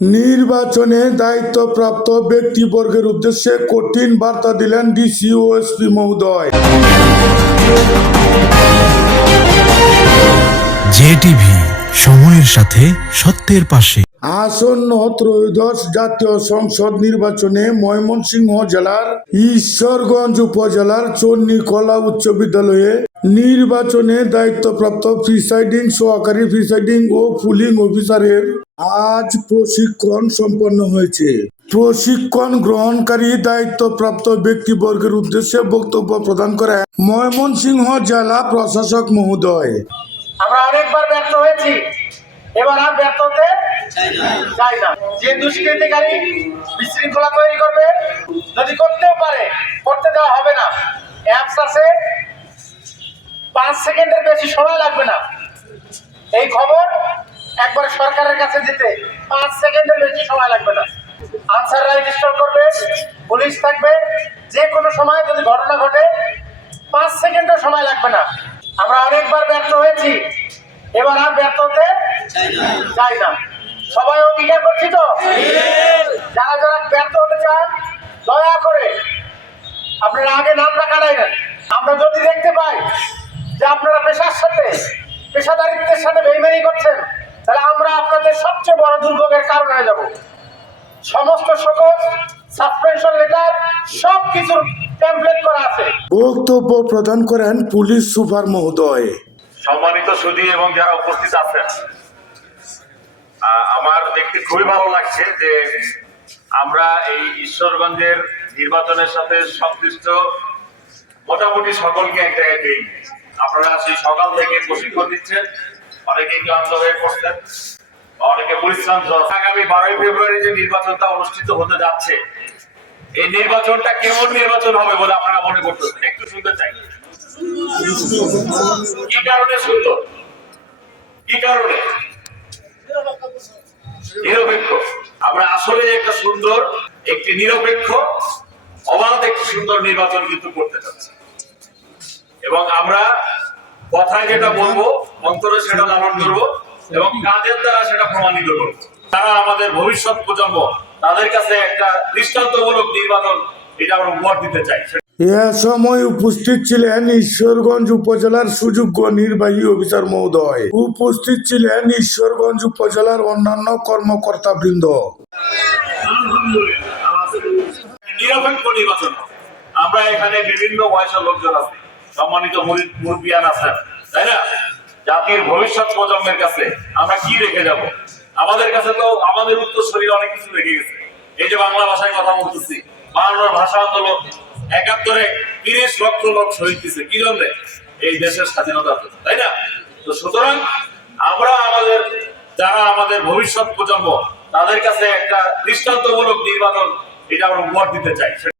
নির্বাচনে দায়িত্বপ্রাপ্ত ব্যক্তিবর্গের উদ্দেশ্যে কঠিন বার্তা দিলেন ডিসি ও এসপি মহোদয়। জেটিভি, সময়ের সাথে সত্যের পাশে। আসন্ন ত্রয়োদশ জাতীয় সংসদ নির্বাচনে ময়মনসিংহ জেলার ঈশ্বরগঞ্জ উপজেলার চন্নিকলা উচ্চ বিদ্যালয়ে নির্বাচনে দায়িত্বপ্রাপ্ত প্রিসাইডিং সহকারী প্রিসাইডিং ও পুলিং অফিসারের আজ প্রশিক্ষণ সম্পন্ন হয়েছে। প্রশিক্ষণ গ্রহণকারী দায়িত্বপ্রাপ্ত ব্যক্তিবর্গের উদ্দেশ্যে বক্তব্য প্রদান করেন ময়মনসিংহ জেলা প্রশাসক মহোদয়। আমরা অনেকবার ব্যর্থ হয়েছি, এবার আর ব্যর্থ হতে চাই না। যে দুষ্কৃতিকারী বিশৃঙ্খলা তৈরি করবে, যদি করতেও পারে, করতে দেওয়া হবে না। অ্যাপস আছে, 5 সেকেন্ডের বেশি সময় লাগবে না এই খবর একবার সরকারের কাছে দিতে। 5 সেকেন্ডের বেশি সময় লাগবে না। আনসার রাইট স্টোর করবে, পুলিশ থাকবে, যে কোনো সময় যদি ঘটনা ঘটে 5 সেকেন্ডের সময় লাগবে না। আমরা অনেকবার ব্যর্থ হয়েছি, এবার আর ব্যর্থ হতে চাই না। সবাই অঙ্গীকার করছি তো? যারা যারা ব্যর্থ হতে চান, দয়া করে আপনারা আগে নামটা কাটাই নেন। আমরা যদি দেখতে পাই যে আপনারা পেশাদারিত্বের সাথে বেইমানি করছেন, তাহলে আমরা আপনাদের সবচেয়ে বড় দুর্ভোগের কারণ হয়ে যাব। সমস্ত সকল সাসপেনশন লেটার সবকিছুর টেমপ্লেট করা আছে। বক্তব্য প্রদান করেন পুলিশ সুপার মহোদয়। সম্মানিত সুধী এবং যারা উপস্থিত আছেন, আমার দেখতে খুবই ভালো লাগছে যে আমরা এই ঈশ্বরগঞ্জের নির্বাচনের সাথে সংশ্লিষ্ট মোটামুটি সকলকে এক জায়গায় পেয়ে গেছি। আপনারা সেই সকাল থেকে প্রশিক্ষণ দিচ্ছেন, অনেকে ক্লান্ত হয়ে পড়ছেন, অনেকে পরিশ্রম। আগামী 12ই ফেব্রুয়ারি যে নির্বাচনটা অনুষ্ঠিত হতে যাচ্ছে, এই নির্বাচনটা কেমন নির্বাচন হবে বলে আপনারা মনে করতেছেন? একটু শুনতে চাই। কি কারণে সুন্দর? কি কারণে? নিরপেক্ষ। আমরা আসলে একটা সুন্দর, একটি নিরপেক্ষ, অবাধ একটি সুন্দর নির্বাচন কিন্তু করতে চাচ্ছি। এবং আমরা কথায় যেটা বলবো, অন্তরে সেটা লালন করবো এবং কাজের দ্বারা সেটা প্রমাণিত করবো। তারা আমাদের ভবিষ্যৎ প্রজন্ম, তাদের কাছে একটা দৃষ্টান্তমূলক নির্বাচন এটা আমরা উপহার দিতে চাই। এ সময় উপস্থিত ছিলেন ঈশ্বরগঞ্জ উপজেলার সুযোগ্য নির্বাহী অফিসার মহোদয়। উপস্থিত ছিলেন ঈশ্বরগঞ্জ উপজেলার অন্যান্য কর্মকর্তা বৃন্দ। নিরপেক্ষ নির্বাচন। আমরা এখানে বিভিন্ন বয়সের লোকজন আছে, সম্মানিত মুরব্বিয়ান আছেন, তাই না? জাতির ভবিষ্যৎ প্রজন্মের কাছে আমরা কি রেখে যাব? আমাদের কাছে তো আমাদের উত্তরসূরি অনেক কিছু রেখে গেছে। এই যে বাংলা ভাষায় কথা বলতেছি, 52 ভাষা আন্দোলন, 71-এ 30 লক্ষ লোক শহীদ দিচ্ছে। কি জন্য? এই দেশের স্বাধীনতার জন্য, তাই না? তো সুতরাং আমরা যারা আমাদের ভবিষ্যৎ প্রজন্ম, তাদের কাছে একটা দৃষ্টান্তমূলক নির্বাচন এটা আমরা উপহার দিতে চাই।